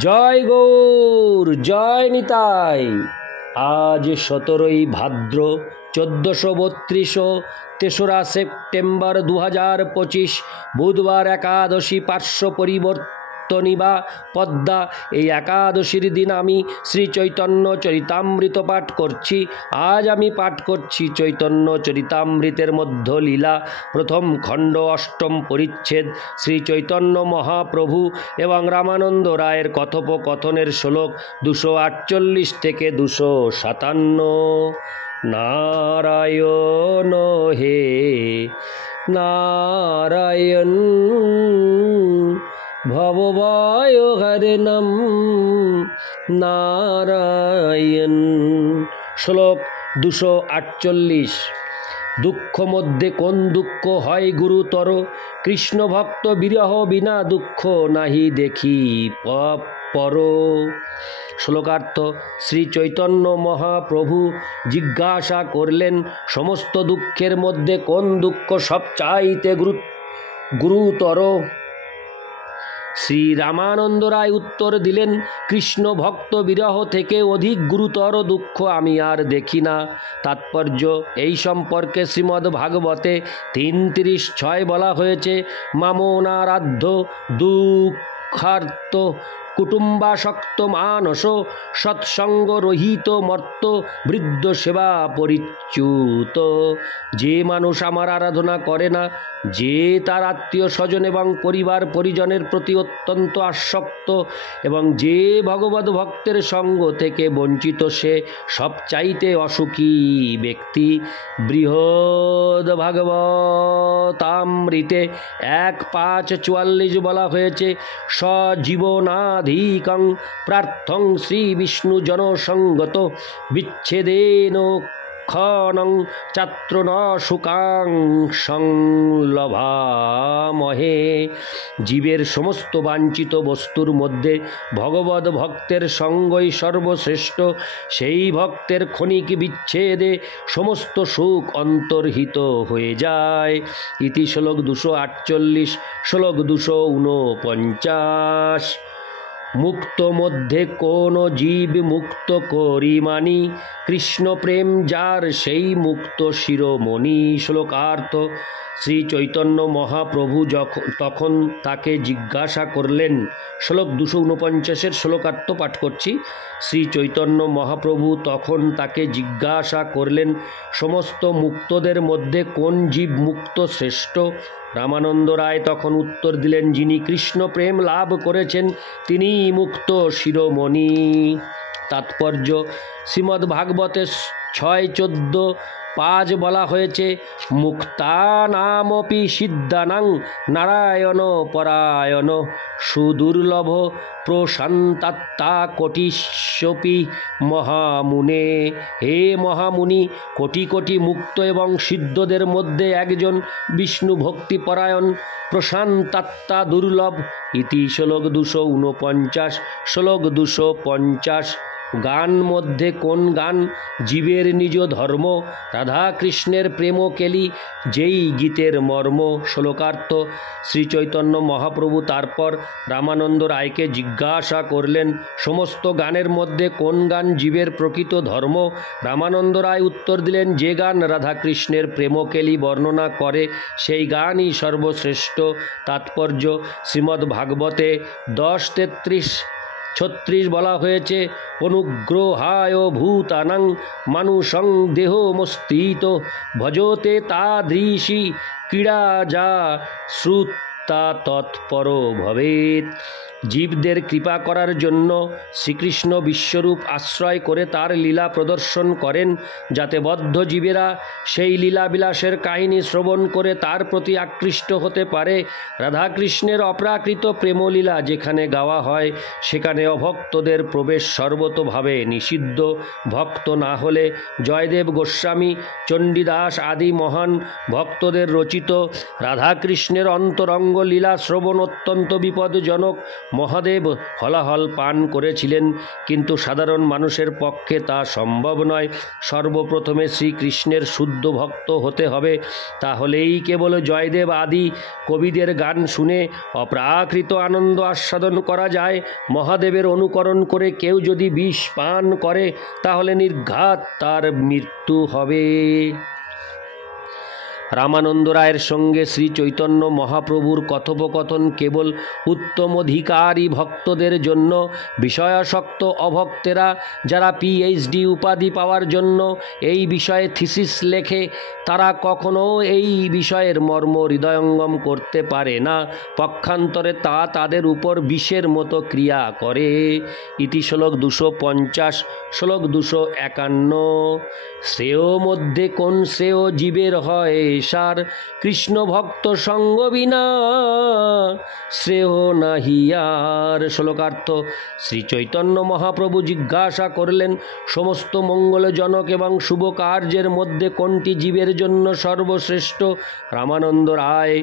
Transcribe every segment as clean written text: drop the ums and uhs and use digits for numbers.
জয় গৌর, জয় নিতাই। আজ 17ই ভাদ্র 1432, 3রা সেপ্টেম্বর 2025, বুধবার, একাদশী, পার্শ্ব পরিবর্তনী বা পদ্মা। এই একাদশীর দিন আমি শ্রী চৈতন্য চরিতামৃত পাঠ করছি। আজ আমি পাঠ করছি চৈতন্য চরিতামৃতের মধ্য লীলা, প্রথম খণ্ড, অষ্টম পরিচ্ছেদ, শ্রী চৈতন্য মহাপ্রভু এবং রামানন্দ রায়ের কথোপকথনের শ্লোক 248 থেকে 257। নারায়ণ হে নারায়ণ, ভবভয় হরণম নারায়ণ। শ্লোক 248। দুঃখ মধ্যে কোন দুঃখ হয় গুরুতর, কৃষ্ণ ভক্ত বিরহ বিনা দুঃখ নাহি দেখি পর। শ্লোকার্থ: শ্রী চৈতন্য মহাপ্রভু জিজ্ঞাসা করলেন, সমস্ত দুঃখের মধ্যে কোন দুঃখ সবচাইতে গুরুতর? শ্রী রামানন্দ রায় উত্তর দিলেন, কৃষ্ণ ভক্ত বিরহ থেকে অধিক গুরুতর দুঃখ আমি আর দেখি না। তাৎপর্য: এই সম্পর্কে শ্রীমদ্ ভাগবতে 3:36 বলা হয়েছে, মামনারাধ্য দুঃখার্ত কুটুম্বাসক্ত মানস, সৎসঙ্গ রহিত মর্ত, বৃদ্ধ সেবা পরিচ্যুত। যে মানুষ আমার আরাধনা করে না, যে তার আত্মীয় স্বজন এবং পরিবার পরিজনের প্রতি অত্যন্ত আসক্ত এবং যে ভগবত ভক্তের সঙ্গ থেকে বঞ্চিত, সে সবচাইতে অসুখী ব্যক্তি। বৃহৎ ভাগবতামৃতে 1:5-44 বলা হয়েছে, সজীবনাধিকং প্রার্থং শ্রী বিষ্ণু জনসঙ্গত, বিচ্ছেদেন ক্ষণং চাত্র ন সুকাং সংলভামহে। জীবের সমস্ত বাঞ্ছিত বস্তুর মধ্যে ভগবত ভক্তের সঙ্গই সর্বশ্রেষ্ঠ। সেই ভক্তের ক্ষণিক বিচ্ছেদে সমস্ত সুখ অন্তর্হিত হয়ে যায়। ইতি শ্লোক 248। শ্লোক 249। মুক্ত মধ্যে কোন জীব মুক্ত করি মানি, কৃষ্ণ প্রেম যার সেই মুক্ত শিরোমণি। শ্লোকার্থ: শ্রী চৈতন্য মহাপ্রভু তখন তাকে জিজ্ঞাসা করলেন। শ্লোক 249 শ্লোকার্থ পাঠ করছি। শ্রী চৈতন্য মহাপ্রভু তখন তাকে জিজ্ঞাসা করলেন, সমস্ত মুক্তদের মধ্যে কোন জীব মুক্ত শ্রেষ্ঠ? রামানন্দ রায় তখন উত্তর দিলেন, যিনি কৃষ্ণ প্রেম লাভ করেছেন তিনিই মুক্ত শিরোমণি। তাৎপর্য: শ্রীমদ্ ভাগবতে 6:14-5 বলা হয়েছে, মুক্তানামপি সিদ্ধানাং নারায়ণ পরায়ণ, সুদুর্লভ প্রশান্তাত্মা কোটিস্যপি মহামুনে। হে মহামুনি, কোটি কোটি মুক্ত এবং সিদ্ধদের মধ্যে একজন বিষ্ণু ভক্তিপরায়ণ প্রশান্তাত্মা দুর্লভ। ইতি শ্লোক 249। শ্লোক 250। গান মধ্যে কোন গান? জীবের নিজ ধর্ম, রাধা কৃষ্ণের প্রেম কেলি যেই গীতের মর্ম। শ্লোকার্থ: শ্রী চৈতন্য মহাপ্রভু তারপর রামানন্দ রায়কে জিজ্ঞাসা করলেন, সমস্ত গানের মধ্যে কোন গান জীবের প্রকৃত ধর্ম? রামানন্দ রায় উত্তর দিলেন, যে গান রাধা কৃষ্ণের প্রেমকেলি বর্ণনা করে সেই গানই সর্বশ্রেষ্ঠ। তাৎপর্য: শ্রীমদ্ ভাগবতে 10:33-36 বলা হয়েছে, অনুগ্রহায় ভূতানাং মানুষং দেহমস্তিত, ভজতে তাদৃশী ক্রীড়া যা শ্রুতা তৎপর ভবেৎ। জীবদের কৃপা করার জন্য শ্রীকৃষ্ণ বিশ্বরূপ আশ্রয় করে তার লীলা প্রদর্শন করেন, যাতে বদ্ধ জীবেরা সেই লীলাবিলাসের কাহিনী শ্রবণ করে তার প্রতি আকৃষ্ট হতে পারে। রাধাকৃষ্ণের অপ্রাকৃত প্রেমলীলা যেখানে গাওয়া হয় সেখানে অভক্তদের প্রবেশ সর্বতোভাবে নিষিদ্ধ। ভক্ত না হলে জয়দেব গোস্বামী, চণ্ডীদাস আদি মহান ভক্তদের রচিত রাধাকৃষ্ণের অন্তরঙ্গ লীলা শ্রবণ অত্যন্ত বিপদজনক। মহাদেব হলাহল পান করেছিলেন, কিন্তু সাধারণ মানুষের পক্ষে তা সম্ভব নয়। সর্বপ্রথমে শ্রীকৃষ্ণের শুদ্ধ ভক্ত হতে হবে, তাহলেই কেবল জয়দেব আদি কবিদের গান শুনে অপ্রাকৃত আনন্দ আস্বাদন করা যায়। মহাদেবের অনুকরণ করে কেউ যদি বিষ পান করে তাহলে নির্ঘাত তার মৃত্যু হবে। রামানন্দ রায়ের সঙ্গে শ্রী চৈতন্য মহাপ্রভুর কথোপকথন কেবল উত্তমাধিকারী ভক্তদের জন্য। বিষয়াসক্ত অভক্তেরা, যারা পিএইচডি উপাধি পাওয়ার জন্য এই বিষয়ে থিসিস লেখে, তারা কখনো এই বিষয়ের মর্ম হৃদয়ঙ্গম করতে পারে না। পক্ষান্তরে তা তাদের উপর বিষের মতো ক্রিয়া করে। ইতি শ্লোক 250, শ্লোক 251। শ্রেয় মধ্যে কোন শ্রেয় জীবের হয় সার, কৃষ্ণ ভক্ত সঙ্গ বিনা শ্রেয় নাহি আর। শ্লোকার্থ। শ্রী চৈতন্য মহাপ্রভু জিজ্ঞাসা করলেন, সমস্ত মঙ্গলজনক এবং শুভ কার্যের মধ্যে কোনটি জীবের জন্য সর্বশ্রেষ্ঠ? রামানন্দ রায়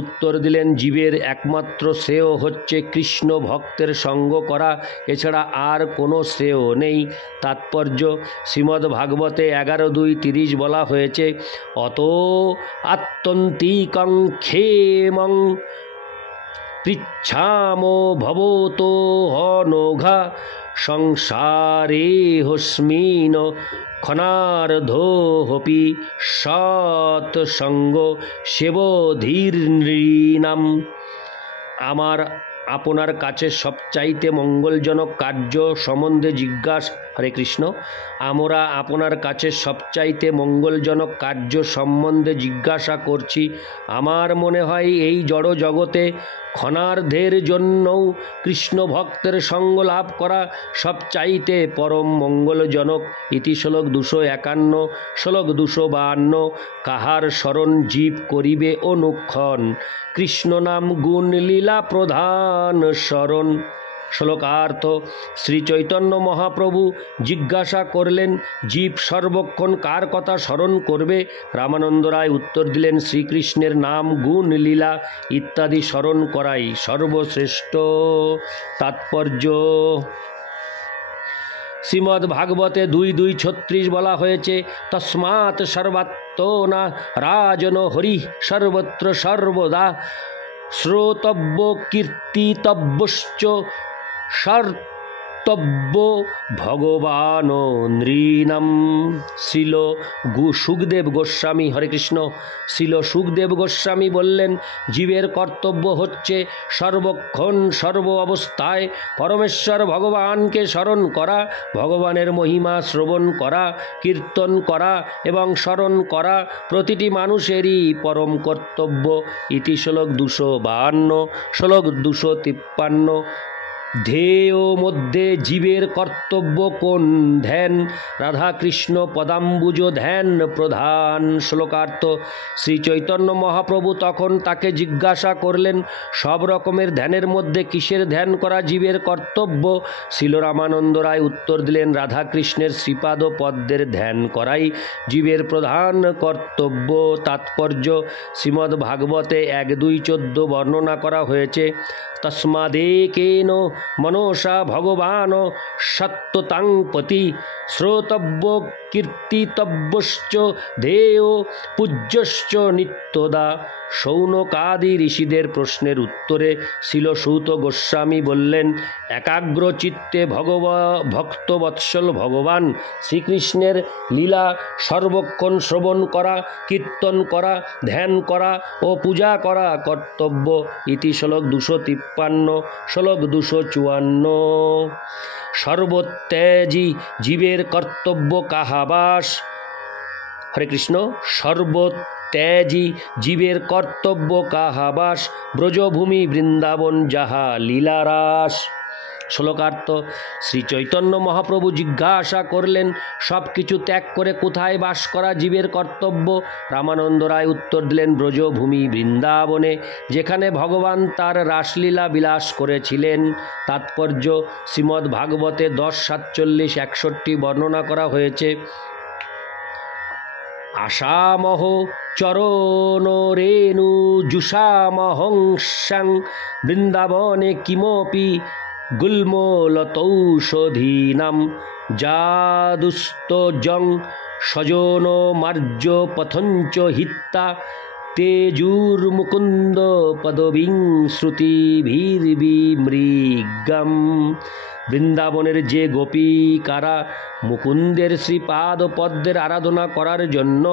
উত্তর দিলেন, জীবের একমাত্র শ্রেয় হচ্ছে কৃষ্ণ ভক্তের সঙ্গ করা, এছাড়া আর কোনো শ্রেয় নেই। তাৎপর্য: শ্রীমদ্ ভাগবতে 11:2-30 বলা হয়েছে, অত আত্যন্তিকং ক্ষেমং পৃচ্ছামো ভবতো হনঘা সংসারে হস্মিন ক্ষণার্ধোপি সৎসঙ্গ সেবধীর্নৃণাম। আমার আপনার কাছে সবচাইতে মঙ্গলজনক কার্য সম্বন্ধে জিজ্ঞাসা হরে কৃষ্ণ আমরা আপনার কাছে সবচাইতে মঙ্গলজনক কার্য সম্বন্ধে জিজ্ঞাসা করছি। আমার মনে হয় এই জড় জগতে ক্ষণার্ধের জন্যও কৃষ্ণ ভক্তের সঙ্গ লাভ করা সবচাইতে পরম মঙ্গলজনক। ইতি শ্লোক 251, শ্লোক 252। কাহার স্মরণ জীব করিবে অনুক্ষণ, কৃষ্ণ নাম গুণ লীলা প্রধান স্মরণ। শ্লোকার্থ: শ্রী চৈতন্য মহাপ্রভু জিজ্ঞাসা করলেন, জীব সর্বক্ষণ কার কথা স্মরণ করবে? রামানন্দ রায় উত্তর দিলেন, শ্রীকৃষ্ণের নাম, গুণ, লীলা ইত্যাদি স্মরণ করাই সর্বশ্রেষ্ঠ। তাৎপর্য: শ্রীমদ্ ভাগবতে 2:36 বলা হয়েছে, তস্মাৎ সর্বাত্মনা রাজন হরি সর্বত্র সর্বদা শ্রোতব্য কীর্তিতব্যশ্চ সর্তব্য ভগবান নৃণাম। শ্রীল সুখদেব গোস্বামী হরে কৃষ্ণ শ্রীল সুখদেব গোস্বামী বললেন, জীবের কর্তব্য হচ্ছে সর্বক্ষণ সর্ব অবস্থায় পরমেশ্বর ভগবানকে স্মরণ করা, ভগবানের মহিমা শ্রবণ করা, কীর্তন করা এবং স্মরণ করা প্রতিটি মানুষেরই পরম কর্তব্য। ইতি শ্লোক 252, শ্লোক 253। ধ্যেয় মধ্যে জীবের কর্তব্য কোন ধ্যান? রাধাকৃষ্ণ পদাম্বুজ ধ্যান প্রধান। শ্লোকার্থ: শ্রী চৈতন্য মহাপ্রভু তখন তাকে জিজ্ঞাসা করলেন, সব রকমের ধ্যানের মধ্যে কিসের ধ্যান করা জীবের কর্তব্য? শ্রীল রামানন্দ রায় উত্তর দিলেন, রাধাকৃষ্ণের শ্রীপাদ পদ্মের ধ্যান করাই জীবের প্রধান কর্তব্য। তাৎপর্য: শ্রীমদ্ ভাগবতে 1:2-14 বর্ণনা করা হয়েছে, তস্মাদেকেন মনসা ভগবান সত্যতাং পতি শ্রোতব্য কীর্তিতব্যশ্চ ধ্যেয় পূজ্যশ্চ নিত্যদা। শৌনকাদি ঋষিদের প্রশ্নের উত্তরে শ্রীল সূত গোস্বামী বললেন, একাগ্র চিত্তে ভক্তবৎসল ভগবান শ্রীকৃষ্ণের লীলা সর্বক্ষণ শ্রবণ করা, কীর্তন করা, ধ্যান করা ও পূজা করা কর্তব্য। ইতি শ্লোক 253, শ্লোক 254। সর্বত্যাজি জীবের কর্তব্য কাহাবাস? হরে কৃষ্ণ সর্বত্যাজি জীবের কর্তব্য কাহাবাস? ব্রজভূমি বৃন্দাবন যাহা লীলারাস। শ্লোকার্থ: শ্রী চৈতন্য মহাপ্রভু জিজ্ঞাসা করলেন, সব কিছু ত্যাগ করে কোথায় বাস করা জীবের কর্তব্য? রামানন্দ রায় উত্তর দিলেন, ব্রজভূমি বৃন্দাবনে, যেখানে ভগবান তার রাসলীলা বিলাস করেছিলেন। তাৎপর্য: শ্রীমদ্ ভাগবতে 10:47-61 বর্ণনা করা হয়েছে, আশামহ চরণ রেণু জুষামহংসাং বৃন্দাবনে কিমপি গুল্মলতৌষধীনাম জাদুস্তজং সজন মার্য পথঞ্চ হিত্তা তেজুর্মুকুন্দ পদবিং শ্রুতিভির্বিমৃগম। বৃন্দাবনের যে গোপীকারা মুকুন্দের শ্রীপাদ পদ্মের আরাধনা করার জন্য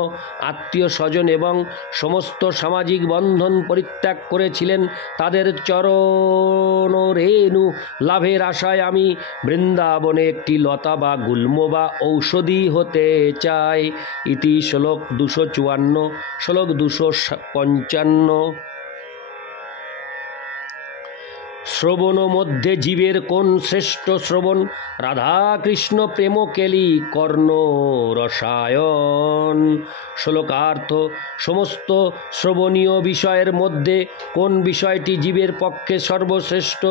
আত্মীয় স্বজন এবং সমস্ত সামাজিক বন্ধন পরিত্যাগ করেছিলেন, তাদের চরণ রেণু লাভের আশায় আমি বৃন্দাবনে একটি লতা বা গুল্ম বা ঔষধি হতে চাই। ইতি শ্লোক 254, শ্লোক 255। শ্রবণ মধ্যে জীবের কোন শ্রেষ্ঠ শ্রবণ? রাধা কৃষ্ণ প্রেম কেলি কর্ণ রসায়ন। শ্লোকার্থ: সমস্ত শ্রবণীয় বিষয়ের মধ্যে কোন বিষয়টি জীবের পক্ষে সর্বশ্রেষ্ঠ?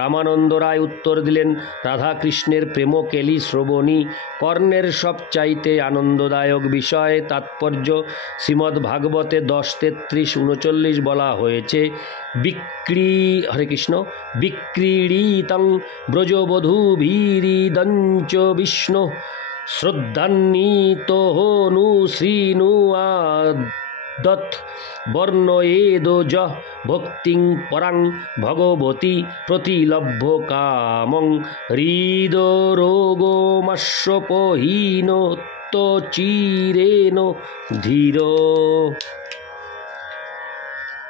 রামানন্দ রায় উত্তর দিলেন, রাধা কৃষ্ণের প্রেম কেলি শ্রবণী কর্ণের সবচাইতে আনন্দদায়ক বিষয়। তাৎপর্য: শ্রীমদ্ ভাগবতে 10:33-39 বলা হয়েছে, হরে কৃষ্ণ, বিক্রীড়িতং ব্রজবধূভিরিদঞ্চ বিষ্ণু শ্রদ্ধান্বিতো নু শ্রীনু আদৎ বর্ণয়েদো যঃ ভক্তিং পরাং ভগবতী প্রতিলভ্য কামং হৃদরোগমাস্যপহীন চিরেন ধীর।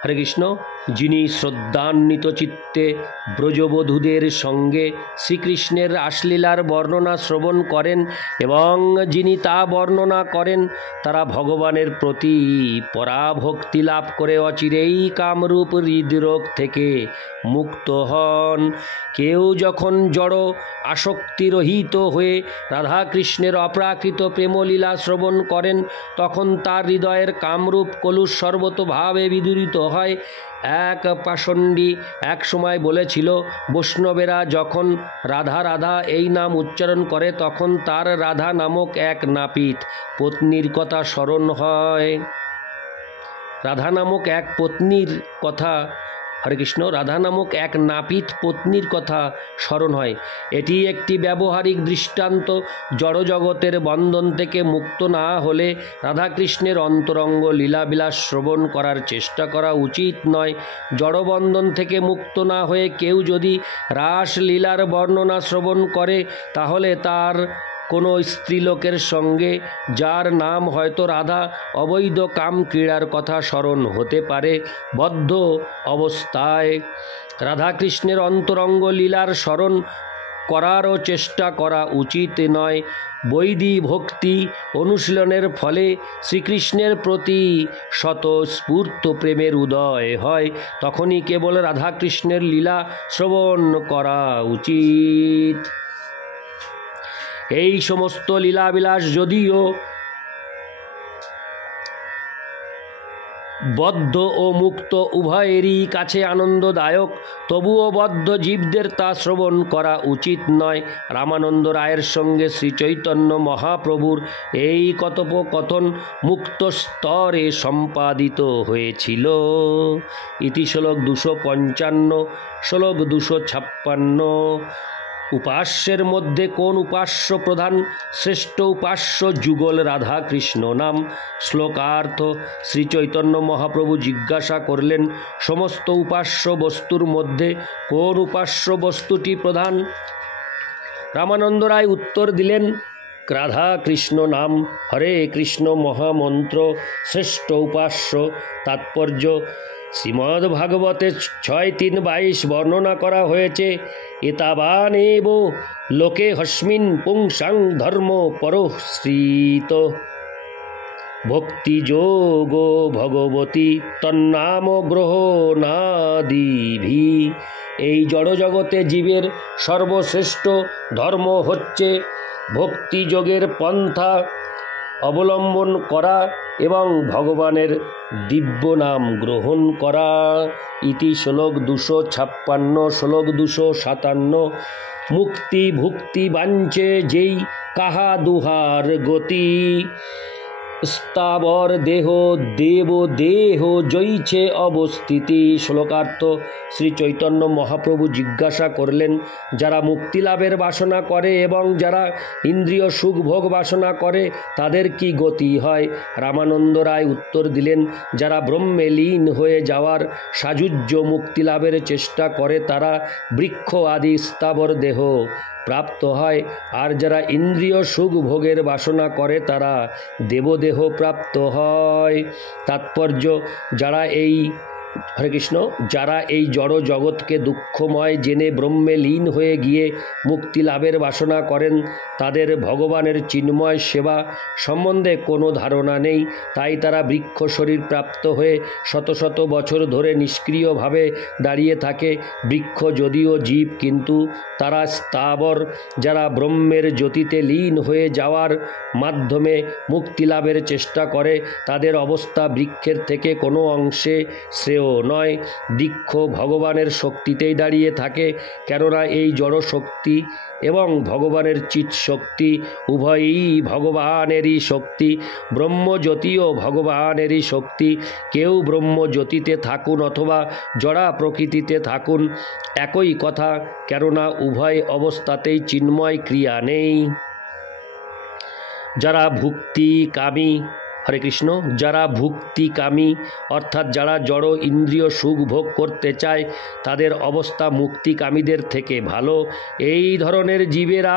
হরে কৃষ্ণ। যিনি শ্রদ্ধান্বিত চিত্তে ব্রজবধূদের সঙ্গে শ্রীকৃষ্ণের রাসলীলার বর্ণনা শ্রবণ করেন এবং যিনি তা বর্ণনা করেন, তারা ভগবানের প্রতি পরাভক্তি লাভ করে অচিরেই কামরূপ হৃদরোগ থেকে মুক্ত হন। কেউ যখন জড় আসক্তিরহিত হয়ে রাধাকৃষ্ণের অপ্রাকৃত প্রেমলীলা শ্রবণ করেন, তখন তার হৃদয়ের কামরূপ কলুষ সর্বতোভাবে বিদূরিত হয়। এক পাষণ্ডী এক সময় বলেছিল, বৈষ্ণবেরা যখন রাধা রাধা এই নাম উচ্চারণ করে, তখন তার রাধা নামক এক নাপিত পত্নীর কথা স্মরণ হয়। রাধা নামক এক পত্নীর কথা, হরে কৃষ্ণ, রাধা নামক এক নাপিত পত্নীর কথা স্মরণ হয়। এটি একটি ব্যবহারিক দৃষ্টান্ত। জড়জগতের বন্ধন থেকে মুক্ত না হলে রাধাকৃষ্ণের অন্তরঙ্গ লীলাবিলাস শ্রবণ করার চেষ্টা করা উচিত নয়। জড়বন্ধন থেকে মুক্ত না হয়ে কেউ যদি রাসলীলার বর্ণনা শ্রবণ করে, তাহলে তার কোনো স্ত্রীলোকের সঙ্গে, যার নাম হয়তো রাধা, অবৈধ কাম ক্রীড়ার কথা স্মরণ হতে পারে। বদ্ধ অবস্থায় রাধাকৃষ্ণের অন্তরঙ্গ লীলার স্মরণ করারও চেষ্টা করা উচিত নয়। বৈদী ভক্তি অনুশীলনের ফলে শ্রীকৃষ্ণের প্রতি স্বতঃস্ফূর্ত প্রেমের উদয় হয়। তখনই কেবল রাধাকৃষ্ণের লীলা শ্রবণ করা উচিত। এই সমস্ত লীলাবিলাস যদিও বদ্ধ ও মুক্ত উভয়েরই কাছে আনন্দদায়ক, তবুও বদ্ধ জীবদের তা শ্রবণ করা উচিত নয়। রামানন্দ রায়ের সঙ্গে শ্রীচৈতন্য মহাপ্রভুর এই কথোপকথন মুক্ত স্তরে সম্পাদিত হয়েছিল। ইতি শ্লোক 255, শ্লোক 256। উপাস্যের মধ্যে কোন উপাস্য প্রধান? শ্রেষ্ঠ উপাস্য যুগল রাধা কৃষ্ণ নাম। শ্লোকার্থ: শ্রীচৈতন্য মহাপ্রভু জিজ্ঞাসা করলেন, সমস্ত উপাস্য বস্তুর মধ্যে কোন উপাস্য বস্তুটি প্রধান? রামানন্দ রায় উত্তর দিলেন, রাধা কৃষ্ণ নাম, হরে কৃষ্ণ মহামন্ত্র শ্রেষ্ঠ উপাস্য। তাৎপর্য: শ্রীমদ্ ভাগবতে 6:3-22 বর্ণনা করা হয়েছে, এতাবানেব লোকে হস্মিন পুংসাং ধর্ম পরশ্রিত ভক্তিযোগ ভগবতী তন্নাম গ্রহণাদিভি। এই জড়জগতে জীবের সর্বশ্রেষ্ঠ ধর্ম হচ্ছে ভক্তিযোগের পন্থা অবলম্বন করা এবং ভগবানের দিব্য নাম গ্রহণ করা। ইতি শ্লোক 256, শ্লোক 257। মুক্তি ভুক্তি বাঞ্চে যেই কাহা দুহার গতি। স্থাবর দেহ দেব দেহ জৈছে অবস্থিতি। শ্লোকার্থ। শ্রী চৈতন্য মহাপ্রভু জিজ্ঞাসা করলেন, যারা মুক্তি লাভের বাসনা করে এবং যারা ইন্দ্রিয় সুখ ভোগ বাসনা করে তাদের কি গতি হয়? রামানন্দ রায় উত্তর দিলেন, যারা ব্রহ্মে লীন হয়ে যাওয়ার সাযুজ্য মুক্তি লাভের চেষ্টা করে তারা বৃক্ষ আদি স্থাবর দেহ প্রাপ্ত হয়, আর যারা ইন্দ্রিয় সুখ ভোগের বাসনা করে তারা দেবদেহ প্রাপ্ত হয়। তাৎপর্য, যারা এই হরে কৃষ্ণ যারা এই জড় জগৎকে দুঃখময় জেনে ব্রহ্মে লীন হয়ে গিয়ে মুক্তি লাভের বাসনা করেন তাদের ভগবানের চিন্ময় সেবা সম্বন্ধে কোনো ধারণা নেই, তাই তারা বৃক্ষ শরীর প্রাপ্ত হয়ে শত শত বছর ধরে নিষ্ক্রিয়ভাবে দাঁড়িয়ে থাকে। বৃক্ষ যদিও জীব, কিন্তু তারা স্থাবর। যারা ব্রহ্মের জ্যোতিতে লীন হয়ে যাওয়ার মাধ্যমে মুক্তি লাভের চেষ্টা করে তাদের অবস্থা বৃক্ষের থেকে কোনো অংশে শ্রেয় নয়। বৃক্ষ ভগবানের শক্তিতেই দাঁড়িয়ে থাকে, কেননা এই জড় শক্তি এবং ভগবানের চিৎ শক্তি উভয়ই ভগবানেরই শক্তি। ব্রহ্মজ্যোতিও ভগবানেরই শক্তি। কেউ ব্রহ্মজ্যোতিতে থাকুন অথবা জড়া প্রকৃতিতে থাকুন একই কথা, কেননা উভয় অবস্থাতেই চিন্ময় ক্রিয়া নেই। যারা ভুক্তিকামী, হরে কৃষ্ণ, যারা ভুক্তিকামী অর্থাৎ যারা জড় ইন্দ্রিয় সুখ ভোগ করতে চায় তাদের অবস্থা মুক্তিকামীদের থেকে ভালো। এই ধরনের জীবেরা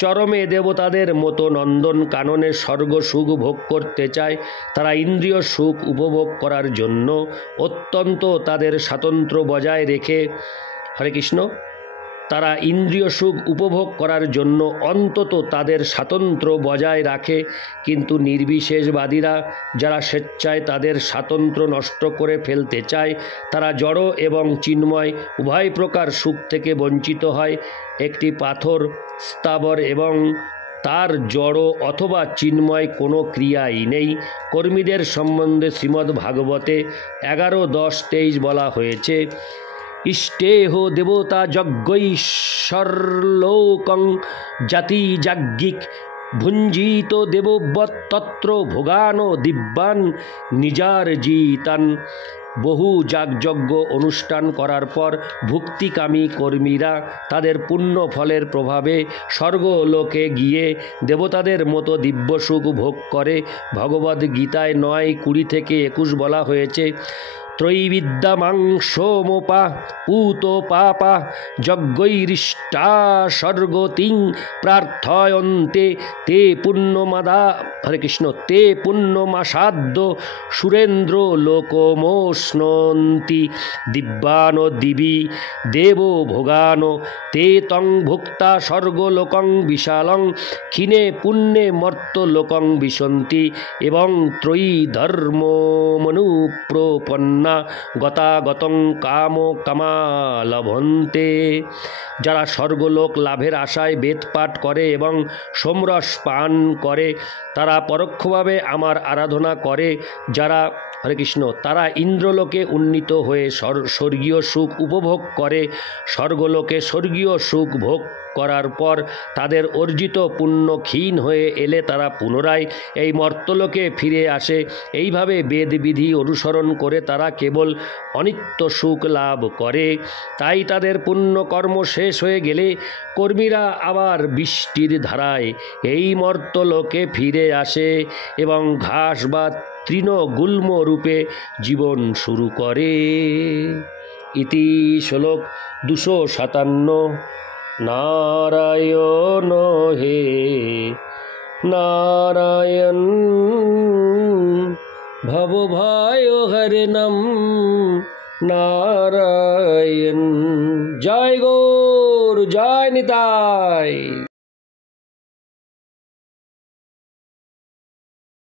চরমে দেবতাদের মতো নন্দন কাননে স্বর্গ সুখ ভোগ করতে চায়। তারা ইন্দ্রিয় সুখ উপভোগ করার জন্য অত্যন্ত তাদের স্বাতন্ত্র্য বজায় রেখে, হরে কৃষ্ণ, তারা ইন্দ্রিয় সুখ উপভোগ করার জন্য অন্তত তাদের স্বাতন্ত্র্য বজায় রাখে, কিন্তু নির্বিশেষবাদীরা যারা স্বেচ্ছায় তাদের স্বাতন্ত্র্য নষ্ট করে ফেলতে চায় তারা জড় এবং চিন্ময় উভয় প্রকার সুখ থেকে বঞ্চিত হয়। একটি পাথর স্থাবর এবং তার জড় অথবা চিন্ময় কোনো ক্রিয়াই নেই। কর্মীদের সম্বন্ধে শ্রীমদ্ ভাগবতে 11:10-23 বলা হয়েছে, ইষ্টেহ দেবতা যজ্ঞৈশ্বরলোকং জাতি যাজ্ঞিক ভুঞ্জিত দেববত্তত্র ভোগান দিব্যান নিজার্জিতান। বহু যাগযজ্ঞ অনুষ্ঠান করার পর ভুক্তিকামী কর্মীরা তাদের পুণ্য ফলের প্রভাবে স্বর্গলোকে গিয়ে দেবতাদের মতো দিব্য সুখ ভোগ করে। ভগবদ্ গীতায় 9:20-21 বলা হয়েছে, ত্রৈবিদ্যামাংসোমোপা পূত পাপা যজ্ঞৈরিষ্টা স্বর্গতিং প্রার্থয়ন্তে তে পুণ্যমাদা, হরে কৃষ্ণ, তে পুণ্যমাসাদ্য সুরেন্দ্র লোকমোষ্ণন্তি দিব্যান দিবি দেব ভোগান তে তং ভুক্তা স্বর্গলোকং বিশালং ক্ষীণে পুণ্যে মর্তলোকং বিশন্তি এবং ত্রয়ী ধর্ম মনুপ্রপন্না গতাগতং কাম কামালভন্তে। যারা স্বর্গলোক লাভের আশায় বেদ পাঠ করে এবং সোমরস পান করে তারা পরোক্ষভাবে আমার আরাধনা করে। যারা, হরে কৃষ্ণ, তারা ইন্দ্রলোকে উন্নীত হয়ে স্বর্গীয় সুখ উপভোগ করে। স্বর্গলোকে স্বর্গীয় সুখ ভোগ করার পর তাদের অর্জিত পুণ্য ক্ষীণ হয়ে এলে তারা পুনরায় এই মর্তলোকে ফিরে আসে। এইভাবে বেদবিধি অনুসরণ করে তারা কেবল অনিত্য সুখ লাভ করে। তাই তাদের পুণ্যকর্ম শেষ হয়ে গেলে কর্মীরা আবার বৃষ্টির ধারায় এই মর্তলোকে ফিরে আসে এবং ঘাস বা তৃণগুল্ম রূপে জীবন শুরু করে। ইতি শ্লোক 257। নারায়ণ হে নারায়ণ ভবভায় হরে নাম নারায়ণ। জয় গৌর, জয় নিতাই।